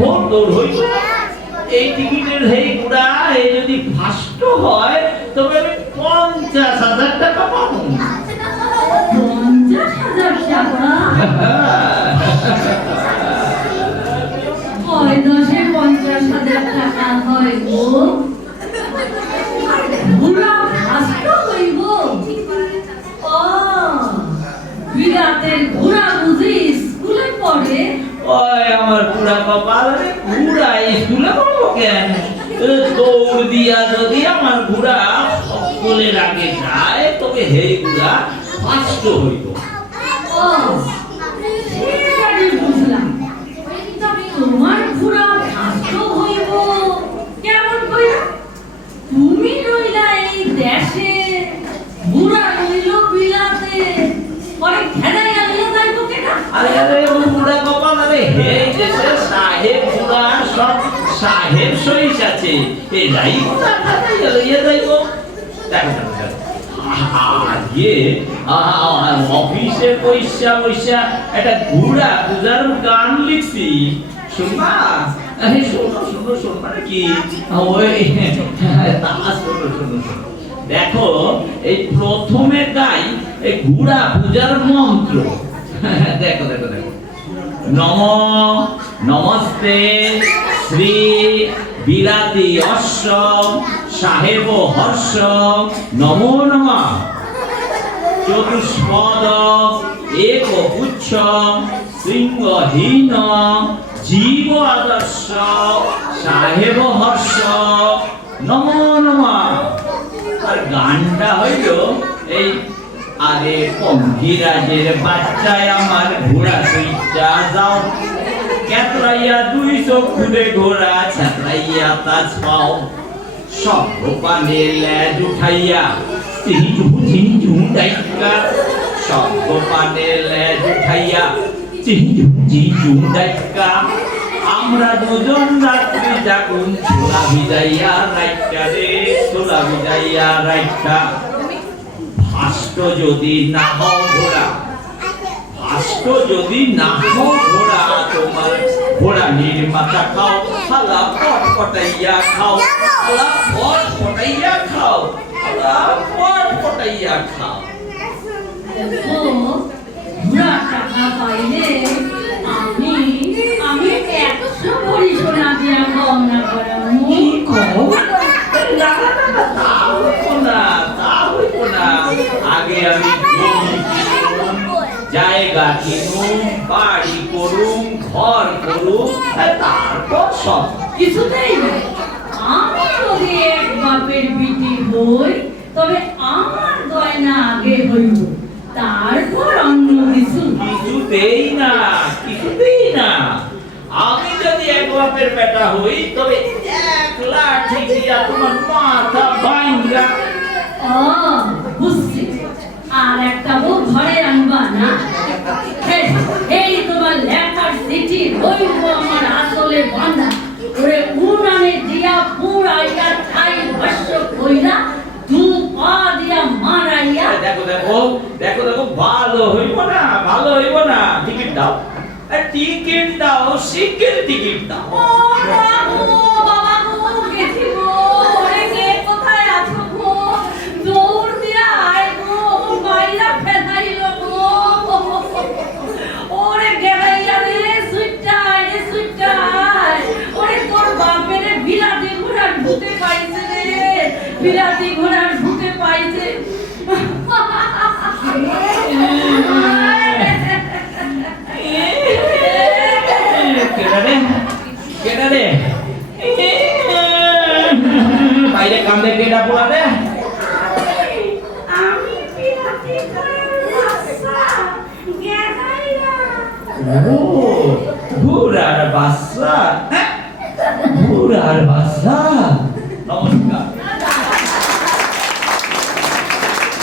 ভোর দৌড় হইব এই টিকিটের এই গুড়া এই যদি ফার্স্ট হয় তবে আমি 50,000 টাকা পাবো। 50,000 টাকা? কয় দশে 50,000 টাকা হয় গো? ঘোড়া ফার্স্ট হইব? ও বিরাটের ঘোড়া বুঝি স্কুলে পড়ে? ওই আমার পুরা কপাল, আরে ঘোড়া স্কুলে পড়বো কেন? দৌড় দিয়া যদি আমার ঘোড়া সকলের আগে যায় তবে হে ঘোড়া ফার্স্ট হইব। ও ঠিক আছে বুঝলাম। তোমার ঘোড়া ফার্স্ট হইব কেমন কইরা? তুমি রইলা এই দেশে, ঘোড়া রইল বিলাতে, পরে খেদাই আনিয়ে যাইবো কেনা? আরে আরে পুরা কপাল, আরে হে দেশে সাহেব ঘোড়া সব সাহেব সহিস আছে, এরাই ঘোড়া খাতাই লইয়া যাইব। দেখো আগে অফিসে পয়সা পয়সা একটা ঘোড়া পূজার গান লিখছি, শুনবা? আরে শোনো শোনো শোনবা নাকি? ওই তা শোনো শোনো শোনো, দেখো এই প্রথমে গাই এই ঘোড়া পূজার মন্ত্র। দেখো দেখো দেখো, নমস্তে শ্রী বিরাতি অশ্ব সাহেব হর্ষ নমো নমঃ চতুষ্পদ এক পুচ্ছ সিংহহীন জীব আদর্শ সাহেব হর্ষ নমো নমঃ। আর গানটা হইল এই, আরে পঙ্গিরাজের বাচ্চায় আমার ঘোড়া সুইচা যাও, কেতরাইয়া 200 খুদে ঘোড়া ছাতরাইয়া তাজ পাও, সব গোপানে লেজ উঠাইয়া চিহিচু ডাইকা, সব গোপানে লেজ উঠাইয়া চিহিচু ডাইকা, আমরা দুজন রাত্রি জাগুন ছোলা ভিজাইয়া রাইকা রে, ছোলা ভিজাইয়া রাইকা। ফার্স্ট যদি না হও ঘোড়া, ফার্স্ট যদি না হও ঘোড়া, তোমার ঘোড়া নির্মাতা খাও, হালা পট পটাইয়া খাও, হালা পট পটাইয়া খাও, হালা পট পটাইয়া খাও। ও ঘোড়া টাকা পাইলে আমি 100 ভরি সোনা দিয়া গহনা করামু। কি কও? না না না, তা হইব না, তা হইব না। আগে আমি জমি কিনুম, জায়গা কিনুম, বাড়ি করুম, ঘর করুম, তারপর সব। কিছুতেই না। আমি যদি এক বাপের বিটি হই তবে আমার গয়না আগে হইব, তারপর অন্য কিছু। কিছুতেই না, কিছুতেই না। আমি যদি এক বাপের বেটা হই তবে 1 লাঠি দিয়া তোমার মাথা ভাঙা। বুঝছি। আর একটা বউ ঘরে আনবা না? এই তোমার লেখার চিঠি হইব আমার আসলে বাঁধা, ওরে উনানে দিয়া পুরাইয়া ঠাই ভস্য কইরা 2 পা দিয়া মারাইয়া। দেখো দেখো দেখো দেখো, ভালো হইব না, ভালো হইব না। টিকিট দাও, টিকিট দাও, শিগগির টিকিট দাও। ও বাবা গো, গেছি গো। ওরে কে কোথায় আছো গো? দৌড় দিয়া আয় গো, মাইরা ফেলাইল গো। ওরে গেলাইয়া রে, সুইটাই রে সুইটাই। ওরে তোর বাপের বিলাতি ঘোড়ার ভূতে পাইছে রে, বিলাতি ঘোড়ার ভূতে পাইছে। বাইরে কান্দে কেডা পোলাবে? আমি বিলাতি ও ঘোড়ার বাচ্চা, ঘোড়ার বাচ্চা।